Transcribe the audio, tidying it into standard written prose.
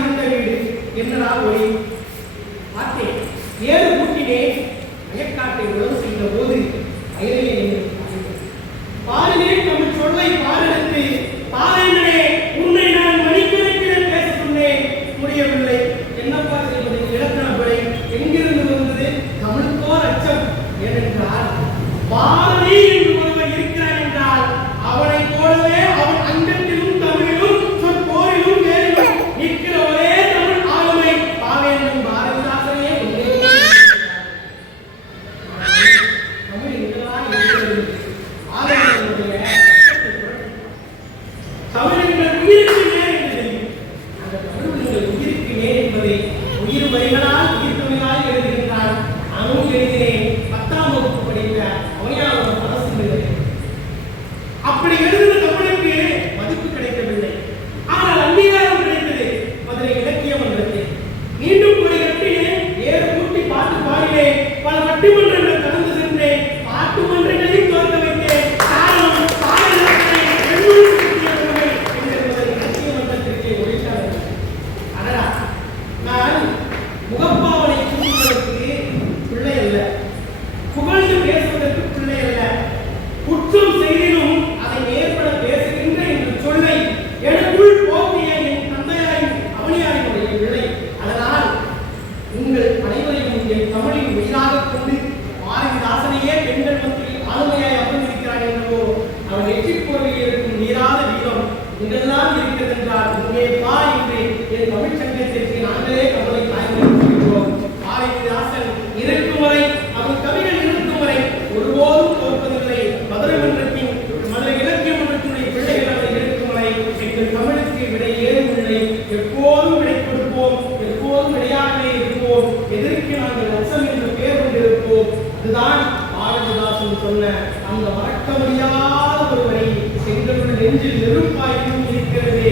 இருந்த வீடு என்னடா ஒளி பார்த்தேன். ஏறு கூட்டினேன். வயக்காட்டை உழவு செய்த போது வயலிலே பாருகிறேன் தமிழ் சொல்லை பாரெடுத்து பாறையினே உன்னை நான் மணிக்கணக்கில் பேச சொன்னேன், முடியவில்லை. என்னப்பா செய்வது? இலக்கணப்படை எங்கிருந்து வந்தது? தமிழுக்கோர் அச்சம். ஏனென்றால் பாரதி என்று ஒருவன் இருக்கிறான் என்றால் அவனை போலவே அவன் அங்கத்திலும் தமிழிலும் சொற்போரிலும் வேறிலும் நிற்கிற ஒரே தமிழ் ஆளுமை பாவேந்தன் பாரதிதாசனையே தமிழ் எங்கெல்லாம் இருக்கிறது? தமிழ் எங்கள் உயிருக்கு நேர் என்று தெரியும். அந்த தமிழ் எங்கள் உயிருக்கு நேர் என்பதை உயிர் வரிகளால் உயிர் தமிழால் எழுதுகின்றார். நானும் எழுதினேன். 10ஆம் வகுப்பு படித்த அவனியாளர் அரசு. அப்படி எழுதின தமிழுக்கு மதிப்பு கிடைக்கவில்லை. ஆனால் அங்கீகாரம் கிடைத்தது மதுரை இலக்கிய மன்றத்தில். மீண்டும் ஒரு கட்டினேன். ஏறு கூட்டி பாட்டு பாடினேன். பல பட்டிமன்றங்கள் கடந்து சென்றேன். பாட்டு மன்றங்களையும் தோற்க வைத்தேன். காரணம் பாடல்களை நான் முகப்பாவனை கூறுவதற்கு பிள்ளை அல்ல, புகழ்ந்து பேசுவதற்கு பிள்ளை அல்ல. குற்றம் செய்திலும் அதை நேர்பட பேசுகின்ற என்று சொல்லை எனக்குள் போக்கிய என் தந்தையாரின் அவனியாரினுடைய பிள்ளை. அதனால் உங்கள் அனைவரையும் என் தமிழின் உயிராக கொண்டு பாரதிதாசனையே பெண்கள் மத்தியில் ஆளுமையாய் அமர்ந்திருக்கிறார் என்றோ அவன் வெற்றிப் போர்வையில் இருக்கும் நீராத வீரம் இங்கெல்லாம் இருக்கிறது என்றால் இங்கே பா என்று என் தமிழ் சங்கத்திற்கு நாங்களே கவலை தாய்மொழிகிறோம். பாரதிதாசன் இருக்கும் வரை அவன் கவிகள் இருக்கும் வரை ஒருபோதும் தோற்பதில்லை. மதுரை இலக்கிய மன்றத்தினுடைய பிள்ளைகள் அவரை இருக்கும் வரை எங்கள் தமிழுக்கு விடை ஏதுமில்லை. எப்போதும் விடை கொடுப்போம், எப்போதும் விடையாகவே இருப்போம். எதற்கு நாங்கள் லட்சம் என்ற பெயர் கொண்டிருப்போம். அதுதான் பாரதிதாசன் சொன்ன அந்த மறக்க முடியாத ஒரு வரி. எங்களுடைய நெஞ்சில் நெருப்பாயும் இருக்கிறது.